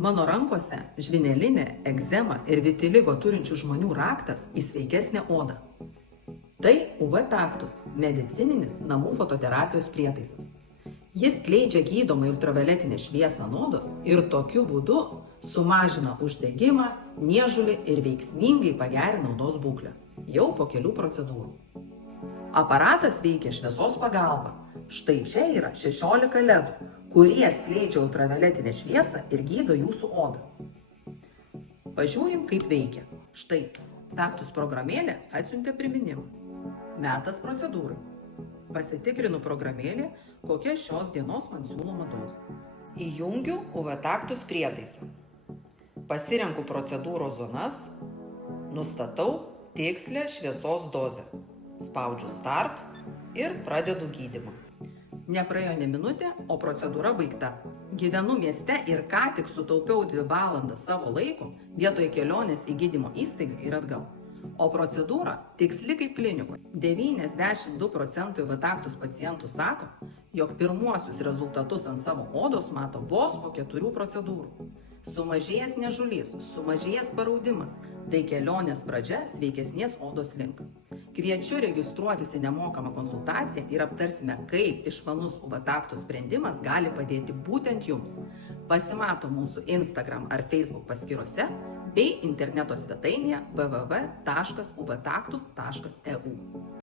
Mano rankose žvynelinė, egzema ir vitiligo turinčių žmonių raktas į sveikesnę odą. Tai UV taktus – medicininis namų fototerapijos prietaisas. Jis skleidžia gydomą ultravioletinę šviesą nuo odos ir tokiu būdu sumažina uždegimą, niežulį ir veiksmingai pagerina odos būklę. Jau po kelių procedūrų. Aparatas veikia šviesos pagalba. Štai čia yra 16 ledų, kurie skleidžia ultravioletinę šviesą ir gydo jūsų odą. Pažiūrim, kaip veikia. Štai, taktus programėlė atsiuntė priminimą. Metas procedūrai. Pasitikrinu programėlė, kokia šios dienos man siūloma dozė. Įjungiu UV taktus prietaisą. Pasirenku procedūros zonas, nustatau tikslę šviesos dozę. Spaudžiu start ir pradedu gydymą. Nepraėjo nė minutė, o procedūra baigta. Gyvenu mieste ir ką tik sutaupiau 2 valandas savo laiko vietoj kelionės į gydymo įstaigą ir atgal. O procedūra tiksli kaip klinikoje. 92% UV taktus pacientų sako, jog pirmuosius rezultatus ant savo odos mato vos po 4 procedūrų. Sumažėjęs niežulys, sumažėjęs paraudimas, tai kelionės pradžia sveikesnės odos link. Kviečiu registruotis į nemokamą konsultaciją ir aptarsime, kaip išmanus UV taktų sprendimas gali padėti būtent jums. Pasimato mūsų Instagram ar Facebook paskyrose bei interneto svetainėje www.uvtaktus.eu.